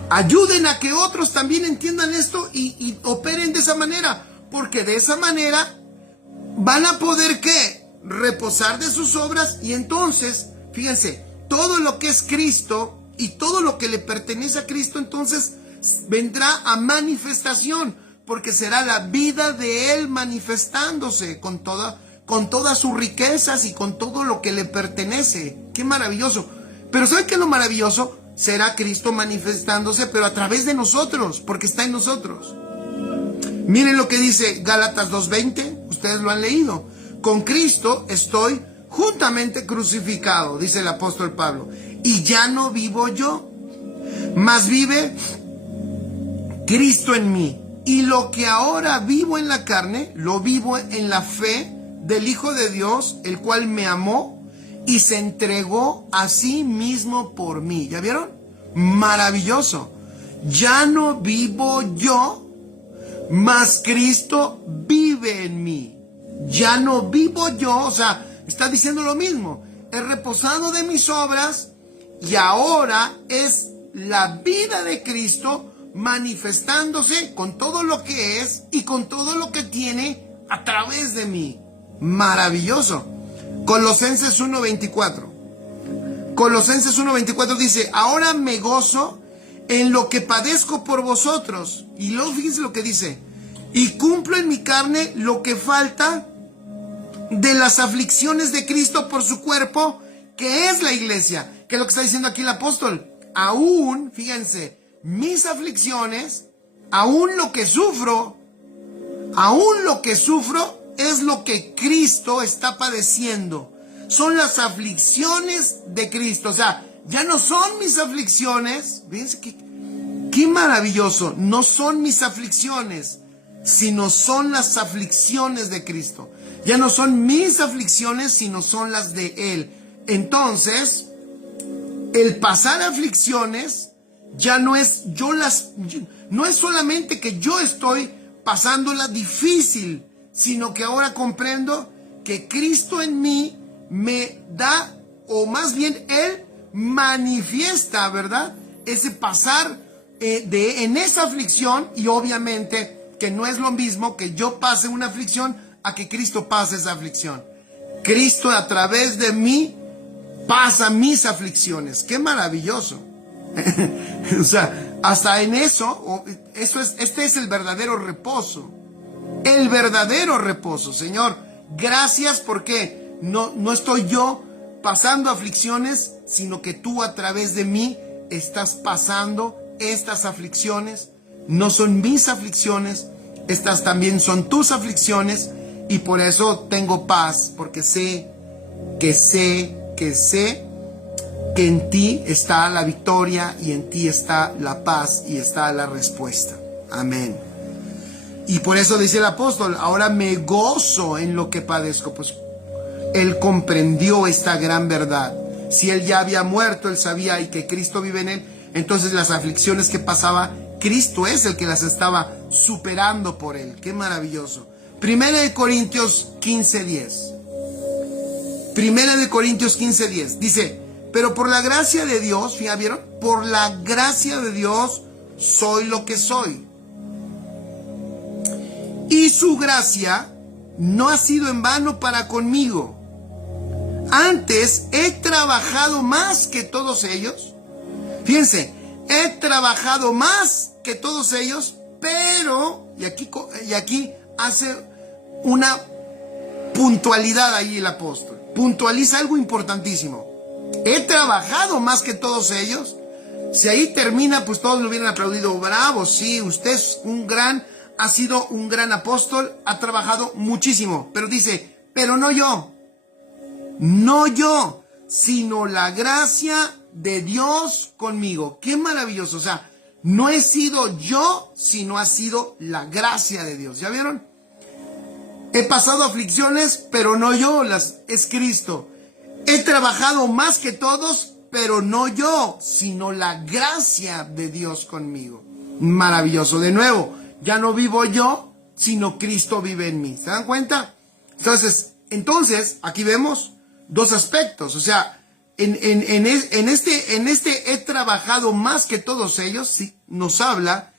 Ayuden a que otros también entiendan esto y operen de esa manera, porque de esa manera van a poder, ¿qué? Reposar de sus obras, y entonces, fíjense, todo lo que es Cristo y todo lo que le pertenece a Cristo, entonces vendrá a manifestación, porque será la vida de Él manifestándose con todas sus riquezas y con todo lo que le pertenece. ¡Qué maravilloso! Pero ¿saben qué es lo maravilloso? Será Cristo manifestándose, pero a través de nosotros, porque está en nosotros. Miren lo que dice Gálatas 2:20, ustedes lo han leído. Con Cristo estoy juntamente crucificado, dice el apóstol Pablo. Y ya no vivo yo, mas vive Cristo en mí. Y lo que ahora vivo en la carne, lo vivo en la fe del Hijo de Dios, el cual me amó y se entregó a sí mismo por mí. ¿Ya vieron? Maravilloso. Ya no vivo yo, mas Cristo vive en mí. Ya no vivo yo, o sea, está diciendo lo mismo. He reposado de mis obras y ahora es la vida de Cristo manifestándose con todo lo que es y con todo lo que tiene a través de mí. Maravilloso. Colosenses 1:24. Colosenses 1:24 dice, ahora me gozo en lo que padezco por vosotros. Y luego fíjense lo que dice, y cumplo en mi carne lo que falta de las aflicciones de Cristo por su cuerpo, que es la iglesia. ¿Qué es lo que está diciendo aquí el apóstol? Aún, fíjense, mis aflicciones, aún lo que sufro, es lo que Cristo está padeciendo. Son las aflicciones de Cristo. O sea, ya no son mis aflicciones. Fíjense qué maravilloso. No son mis aflicciones, sino son las aflicciones de Cristo. Ya no son mis aflicciones, sino son las de Él. Entonces, el pasar aflicciones ya no es no es solamente que yo estoy pasándola difícil, sino que ahora comprendo que Cristo en mí me da, o más bien Él manifiesta, ¿verdad? Ese pasar en esa aflicción, y obviamente que no es lo mismo que yo pase una aflicción a que Cristo pase esa aflicción. Cristo a través de mí pasa mis aflicciones. ¡Qué maravilloso! O sea, hasta en eso, este es el verdadero reposo. El verdadero reposo. Señor, gracias porque no estoy yo pasando aflicciones, sino que tú a través de mí estás pasando estas aflicciones. No son mis aflicciones, estas también son tus aflicciones, y por eso tengo paz, porque sé que en ti está la victoria, y en ti está la paz, y está la respuesta. Amén. Y por eso dice el apóstol, ahora me gozo en lo que padezco. Pues él comprendió esta gran verdad. Si él ya había muerto, él sabía y que Cristo vive en él. Entonces las aflicciones que pasaba, Cristo es el que las estaba superando por él. ¡Qué maravilloso! Primera de Corintios 15:10. Primera de Corintios 15:10. Dice, pero por la gracia de Dios, ¿ya vieron? Por la gracia de Dios soy lo que soy. Y su gracia no ha sido en vano para conmigo. Antes he trabajado más que todos ellos. Fíjense, he trabajado más que todos ellos, pero, y aquí hace una puntualidad ahí el apóstol. Puntualiza algo importantísimo. He trabajado más que todos ellos. Si ahí termina, pues todos lo hubieran aplaudido. Bravo, sí, usted es ha sido un gran apóstol, ha trabajado muchísimo. Pero dice, pero no yo, sino la gracia de Dios conmigo. Qué maravilloso. O sea, no he sido yo, sino ha sido la gracia de Dios. ¿Ya vieron? He pasado aflicciones, pero no yo, es Cristo. He trabajado más que todos, pero no yo, sino la gracia de Dios conmigo. Maravilloso. De nuevo, ya no vivo yo, sino Cristo vive en mí. ¿Se dan cuenta? Entonces, aquí vemos dos aspectos. O sea, en este he trabajado más que todos ellos, sí, nos habla.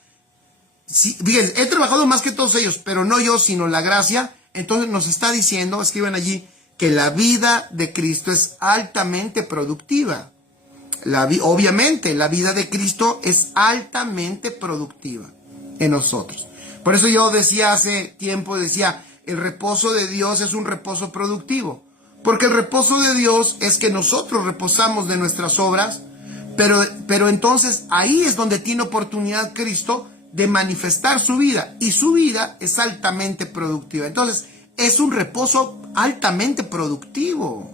Sí, fíjense, he trabajado más que todos ellos, pero no yo, sino la gracia. Entonces nos está diciendo, escriban allí, que la vida de Cristo es altamente productiva. Obviamente, la vida de Cristo es altamente productiva en nosotros. Por eso yo decía hace tiempo, el reposo de Dios es un reposo productivo. Porque el reposo de Dios es que nosotros reposamos de nuestras obras, pero entonces ahí es donde tiene oportunidad Cristo de manifestar su vida, y su vida es altamente productiva. Entonces, es un reposo altamente productivo.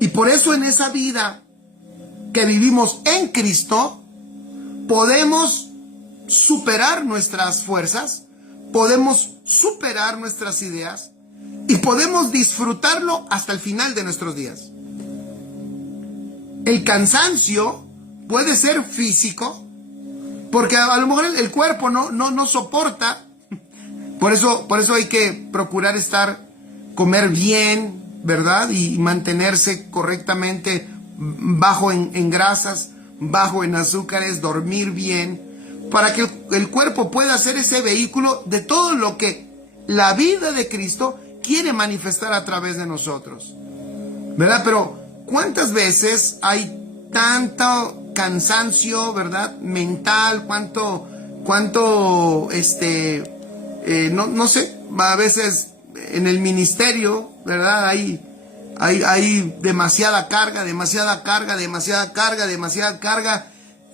Y por eso en esa vida que vivimos en Cristo, podemos superar nuestras fuerzas, podemos superar nuestras ideas, y podemos disfrutarlo hasta el final de nuestros días. El cansancio puede ser físico, porque a lo mejor el cuerpo no soporta. Por eso hay que procurar comer bien, ¿verdad? Y mantenerse correctamente bajo en grasas, bajo en azúcares, dormir bien, para que el cuerpo pueda ser ese vehículo de todo lo que la vida de Cristo quiere manifestar a través de nosotros, ¿verdad? Pero ¿cuántas veces hay tanto cansancio, ¿verdad? Mental, no sé, a veces en el ministerio, ¿verdad? Hay demasiada carga,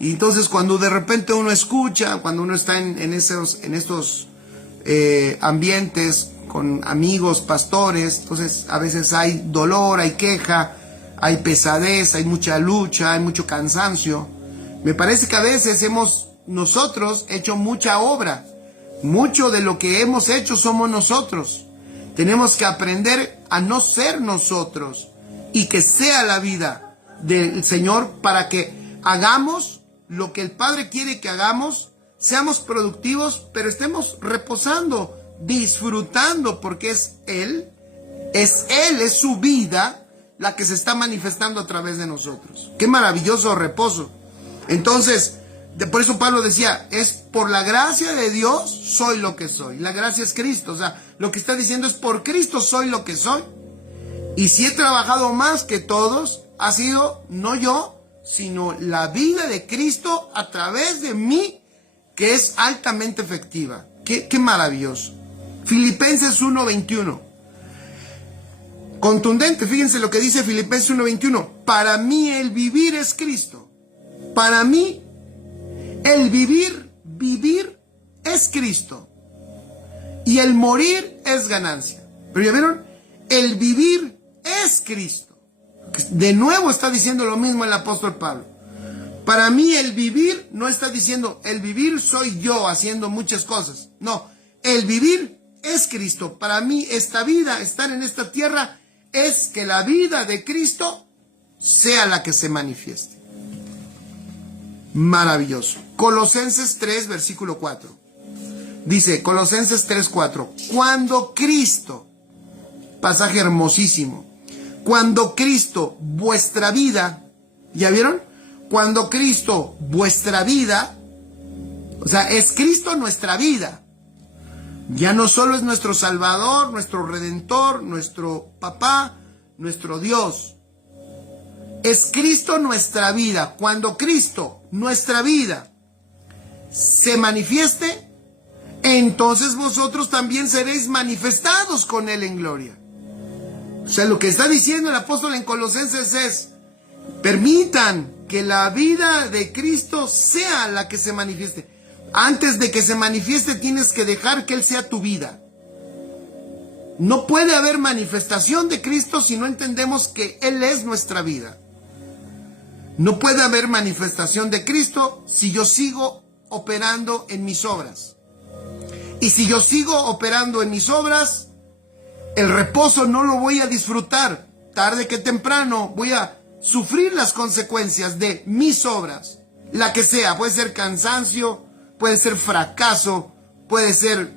y entonces cuando de repente uno escucha, cuando uno está en estos ambientes con amigos, pastores, entonces a veces hay dolor, hay queja, hay pesadez, hay mucha lucha, hay mucho cansancio. Me parece que a veces hemos nosotros hecho mucha obra. Mucho de lo que hemos hecho somos nosotros. Tenemos que aprender a no ser nosotros y que sea la vida del Señor para que hagamos lo que el Padre quiere que hagamos, seamos productivos, pero estemos reposando, disfrutando, porque es Él, es su vida la que se está manifestando a través de nosotros. Qué maravilloso reposo. Entonces, por eso Pablo decía, es por la gracia de Dios soy lo que soy. La gracia es Cristo, o sea, lo que está diciendo es por Cristo soy lo que soy. Y si he trabajado más que todos, ha sido no yo, sino la vida de Cristo a través de mí, que es altamente efectiva. Qué maravilloso. Filipenses 1:21. Contundente, fíjense lo que dice Filipenses 1:21. Para mí el vivir es Cristo. Para mí el vivir es Cristo. Y el morir es ganancia. Pero ya vieron, el vivir es Cristo. De nuevo está diciendo lo mismo el apóstol Pablo. Para mí el vivir no está diciendo el vivir soy yo haciendo muchas cosas. No, el vivir es Cristo. Para mí esta vida, estar en esta tierra, es que la vida de Cristo sea la que se manifieste. Maravilloso. Colosenses 3, versículo 4. Dice, Colosenses 3, 4. Cuando Cristo, pasaje hermosísimo, cuando Cristo, vuestra vida, ¿ya vieron? Cuando Cristo, vuestra vida, o sea, es Cristo nuestra vida. Ya no solo es nuestro Salvador, nuestro Redentor, nuestro Papá, nuestro Dios. Es Cristo nuestra vida. Cuando Cristo, nuestra vida, se manifieste, entonces vosotros también seréis manifestados con Él en gloria. O sea, lo que está diciendo el apóstol en Colosenses es, permitan que la vida de Cristo sea la que se manifieste. Antes de que se manifieste, tienes que dejar que Él sea tu vida. No puede haber manifestación de Cristo si no entendemos que Él es nuestra vida. No puede haber manifestación de Cristo si yo sigo operando en mis obras. Y si yo sigo operando en mis obras, el reposo no lo voy a disfrutar. Tarde que temprano voy a sufrir las consecuencias de mis obras. La que sea, puede ser cansancio, puede ser fracaso, puede ser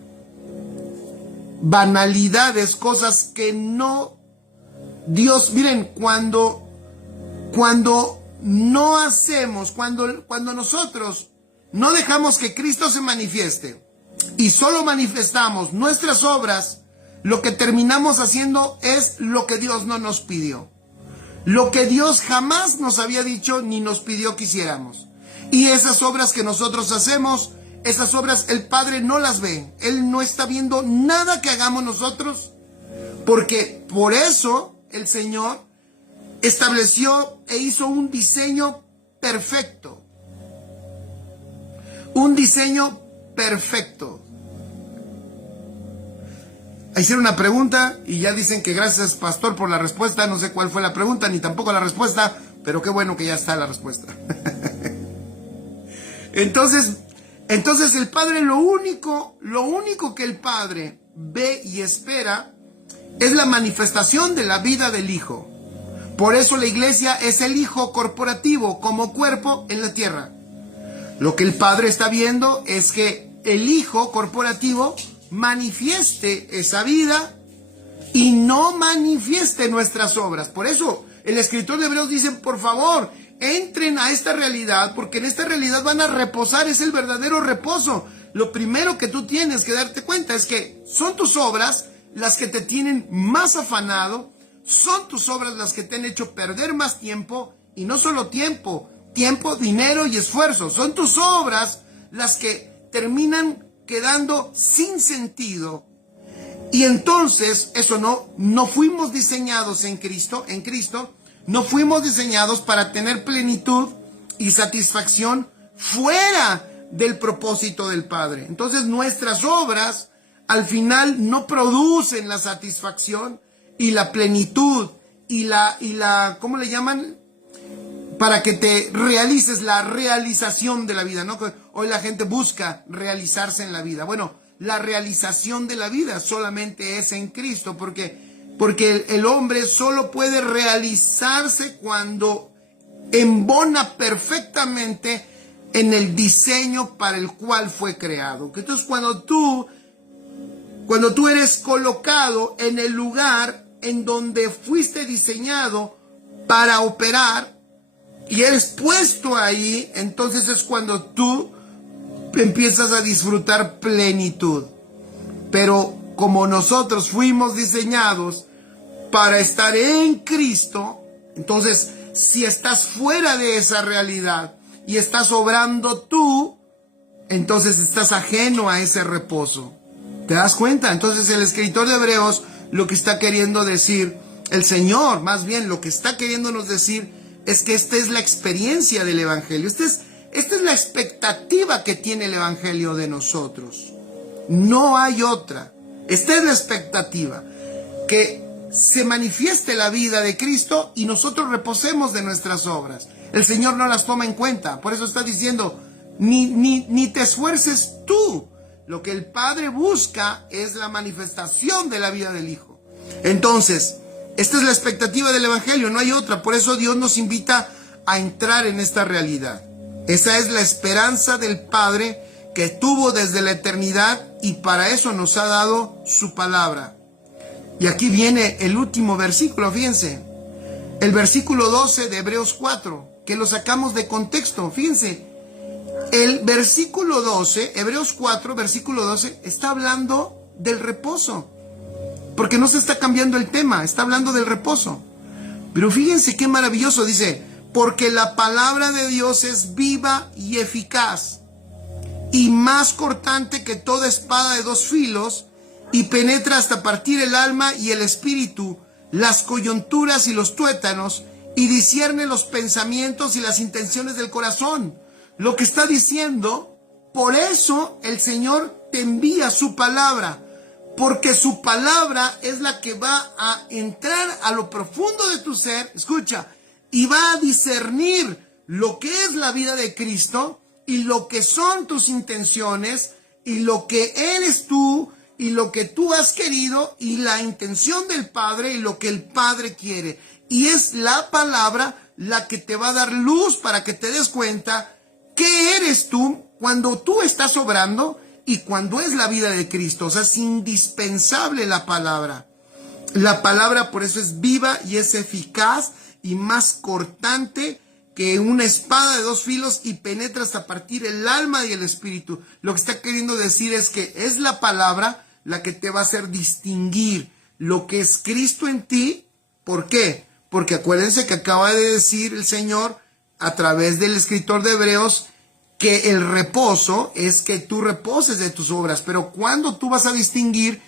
banalidades, cosas que no... Dios, miren, cuando no hacemos, cuando nosotros no dejamos que Cristo se manifieste y solo manifestamos nuestras obras, lo que terminamos haciendo es lo que Dios no nos pidió. Lo que Dios jamás nos había dicho ni nos pidió que hiciéramos. Y esas obras que nosotros hacemos, esas obras el Padre no las ve. Él no está viendo nada que hagamos nosotros, porque por eso el Señor estableció e hizo un diseño perfecto. Un diseño perfecto. Hicieron una pregunta y ya dicen que gracias, pastor, por la respuesta. No sé cuál fue la pregunta, ni tampoco la respuesta, pero qué bueno que ya está la respuesta. Entonces el Padre, lo único que el Padre ve y espera es la manifestación de la vida del Hijo. Por eso la iglesia es el Hijo corporativo como cuerpo en la tierra. Lo que el Padre está viendo es que el Hijo corporativo manifieste esa vida y no manifieste nuestras obras. Por eso el escritor de Hebreos dice, por favor, entren a esta realidad, porque en esta realidad van a reposar, es el verdadero reposo. Lo primero que tú tienes que darte cuenta es que son tus obras las que te tienen más afanado, son tus obras las que te han hecho perder más tiempo, y no solo tiempo, dinero y esfuerzo. Son tus obras las que terminan quedando sin sentido. Y entonces, eso no fuimos diseñados en Cristo, no fuimos diseñados para tener plenitud y satisfacción fuera del propósito del Padre. Entonces nuestras obras al final no producen la satisfacción y la plenitud y la ¿cómo le llaman? Para que te realices, la realización de la vida, ¿no? Hoy la gente busca realizarse en la vida. Bueno, la realización de la vida solamente es en Cristo, porque el hombre solo puede realizarse cuando embona perfectamente en el diseño para el cual fue creado. Entonces, cuando tú eres colocado en el lugar en donde fuiste diseñado para operar y eres puesto ahí, entonces es cuando tú empiezas a disfrutar plenitud. Pero como nosotros fuimos diseñados para estar en Cristo, entonces si estás fuera de esa realidad y estás obrando tú, entonces estás ajeno a ese reposo. ¿Te das cuenta? Entonces el escritor de Hebreos lo que está queriendo decir, el Señor más bien lo que está queriéndonos decir es que esta es la experiencia del Evangelio. Esta es la expectativa que tiene el Evangelio de nosotros. No hay otra. Esta es la expectativa. Que se manifieste la vida de Cristo y nosotros reposemos de nuestras obras. El Señor no las toma en cuenta. Por eso está diciendo, ni te esfuerces tú. Lo que el Padre busca es la manifestación de la vida del Hijo. Entonces, esta es la expectativa del Evangelio, no hay otra. Por eso Dios nos invita a entrar en esta realidad. Esa es la esperanza del Padre que tuvo desde la eternidad y para eso nos ha dado su palabra. Y aquí viene el último versículo, fíjense. El versículo 12 de Hebreos 4, que lo sacamos de contexto, fíjense. El versículo 12, Hebreos 4, versículo 12, está hablando del reposo. Porque no se está cambiando el tema, está hablando del reposo. Pero fíjense qué maravilloso, dice, porque la palabra de Dios es viva y eficaz, y más cortante que toda espada de dos filos, y penetra hasta partir el alma y el espíritu, las coyunturas y los tuétanos, y discierne los pensamientos y las intenciones del corazón. Lo que está diciendo, por eso el Señor te envía su palabra, porque su palabra es la que va a entrar a lo profundo de tu ser, escucha, y va a discernir lo que es la vida de Cristo y lo que son tus intenciones y lo que eres tú y lo que tú has querido y la intención del Padre y lo que el Padre quiere. Y es la palabra la que te va a dar luz para que te des cuenta qué eres tú cuando tú estás obrando y cuando es la vida de Cristo. O sea, es indispensable la palabra. La palabra por eso es viva y es eficaz y más cortante que una espada de dos filos y penetra hasta partir el alma y el espíritu. Lo que está queriendo decir es que es la palabra la que te va a hacer distinguir lo que es Cristo en ti. ¿Por qué? Porque acuérdense que acaba de decir el Señor a través del escritor de Hebreos que el reposo es que tú reposes de tus obras. Pero ¿cuándo tú vas a distinguir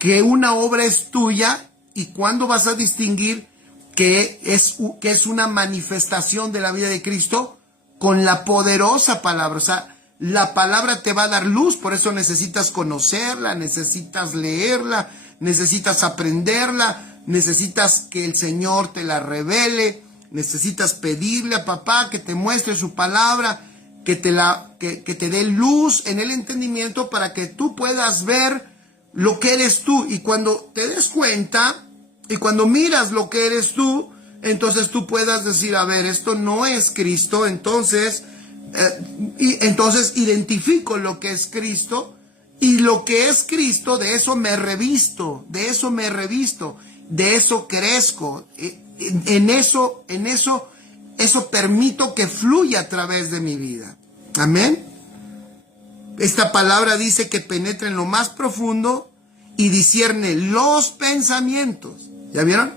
que una obra es tuya y cuándo vas a distinguir que es una manifestación de la vida de Cristo? Con la poderosa palabra. O sea, la palabra te va a dar luz, por eso necesitas conocerla, necesitas leerla, necesitas aprenderla, necesitas que el Señor te la revele, necesitas pedirle a papá que te muestre su palabra, que te dé luz en el entendimiento para que tú puedas ver lo que eres tú. Y cuando te des cuenta y cuando miras lo que eres tú, entonces tú puedas decir, a ver, esto no es Cristo, entonces identifico lo que es Cristo, y lo que es Cristo, de eso me revisto, de eso crezco, eso permito que fluya a través de mi vida. Amén. Esta palabra dice que penetra en lo más profundo y discierne los pensamientos. ¿Ya vieron?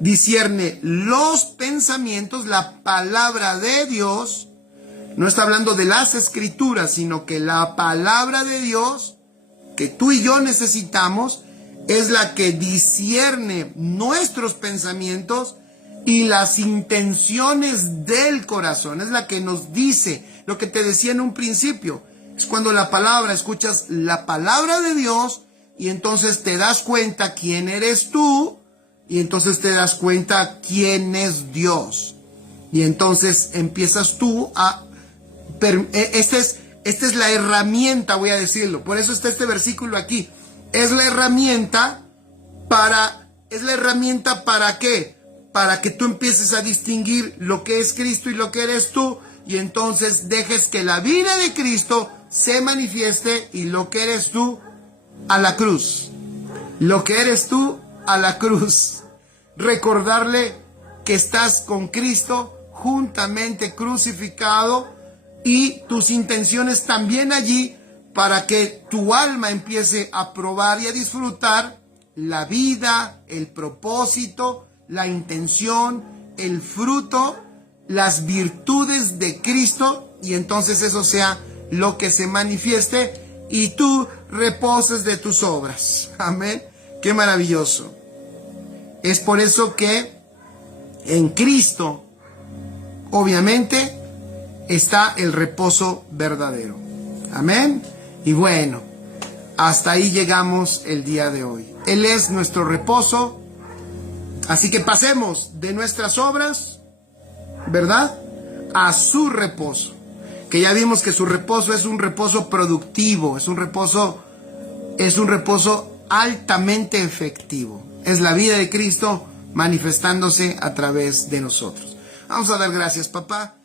Discierne los pensamientos. La palabra de Dios no está hablando de las escrituras, sino que la palabra de Dios que tú y yo necesitamos es la que discierne nuestros pensamientos y las intenciones del corazón. Es la que nos dice lo que te decía en un principio. Es cuando escuchas la palabra de Dios y entonces te das cuenta quién eres tú y entonces te das cuenta quién es Dios. Y entonces empiezas tú a... Esta es la herramienta, voy a decirlo. Por eso está este versículo aquí. Es la herramienta para ¿qué? Para que tú empieces a distinguir lo que es Cristo y lo que eres tú. Y entonces dejes que la vida de Cristo se manifieste y lo que eres tú a la cruz. Lo que eres tú a la cruz. Recordarle que estás con Cristo juntamente crucificado y tus intenciones también allí para que tu alma empiece a probar y a disfrutar la vida, el propósito, la intención, el fruto, las virtudes de Cristo y entonces eso sea lo que se manifieste y tú reposes de tus obras. Amén. Qué maravilloso. Es por eso que en Cristo, obviamente, está el reposo verdadero. Amén. Y bueno, hasta ahí llegamos el día de hoy. Él es nuestro reposo. Así que pasemos de nuestras obras, ¿verdad?, a su reposo. Que ya vimos que su reposo es un reposo productivo, es un reposo altamente efectivo. Es la vida de Cristo manifestándose a través de nosotros. Vamos a dar gracias, papá.